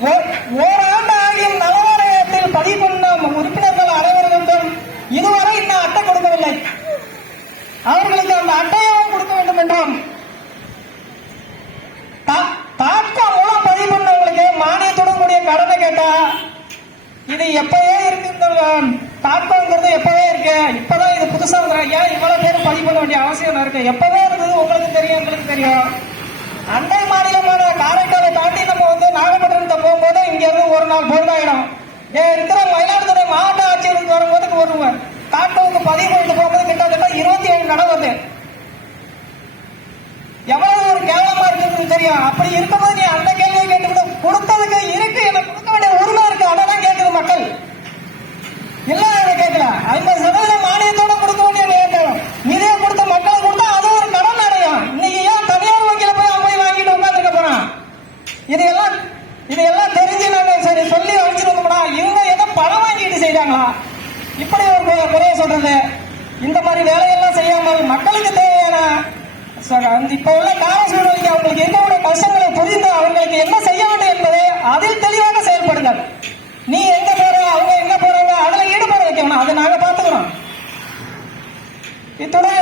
ஓ- ஓராண்டு ஆகியும் நலவாரியத்தில் பதிவு பண்ண உறுப்பினர்கள் அனைவருக்கும் இதுவரை இன்னும் அட்டை கொடுக்கவில்லை. அவர்களுக்கு அந்த அட்டையவும் கொடுக்க வேண்டும் என்றும் தா- தாக்கா மூலம் பதிவு பண்ணவங்களுக்கு மானியத்துடன் கூடிய கடனை கேட்டா இது எப்பவே இருக்கு இந்த தாக்கம்ங்கிறது எப்பவே இருக்கு. இப்பதான் இது புதுசா வந்துடும் ஏன் இவ்வளவு பேர் பதிவு பண்ண வேண்டிய அவசியம் இருக்கு. எப்பவே இருந்தது உங்களுக்கு தெரியும் எங்களுக்கு தெரியும். அண்டை மாநிலமான காரைக்காலை தாண்டி நம்ம வந்து நாகப்பட்டினம் இருக்கிற மயிலாடுதுறை மாவட்ட ஆட்சியருக்கு வரும்போது ஒரு தாக்கவுக்கு பதிவு பண்ணிட்டு போகும்போது கிட்டத்தட்ட இருபத்தி ஏழு கடை வருது. எவ்வளவு ஒரு கேவலமா இருக்குன்னு தெரியும். அப்படி இருக்கும்போது நீ அந்த கேள்வியை கேட்டுக்கிட்டு கொடுத்ததுக்கு இருக்கு. எனக்கு கொடுக்க வேண்டிய உரிமை இருக்கு. அதான் கேட்குது மக்கள். இல்ல அதை கேட்கல ஐம்பது சதவீதம் மானியத்தோட கொடுக்க வேண்டிய நேரம் நிதியை கொடுத்த மக்களுக்கு கொடுத்தா அது ஒரு கடன் அடையும். இன்னைக்கு ஏன் தனியார் வங்கியில போய் அவன் வாங்கிட்டு உட்காந்துருக்க போறான்? இதையெல்லாம் இதையெல்லாம் தெரிஞ்சு நாங்க சரி. சொல்லி அழிச்சிருந்தோம்னா வாங்கிட்டு இப்படி ஒரு குறைய சொல்றது. இந்த மாதிரி வேலையெல்லாம் செய்யாமல் மக்களுக்கு தேவையான இப்ப உள்ள கால சூழ்நிலைக்கு அவங்களுக்கு இருக்கக்கூடிய கஷ்டங்களை புரிந்து அவங்களுக்கு என்ன செய்ய வேண்டும் என்பதை அதில் தெளிவாக செயல்படுங்கள். நீ எங்க போற அவங்க எங்க போறாங்க அதுல ஈடுபட வைக்கணும். அதை நாங்க பாத்துக்கிறோம் இத்துடன்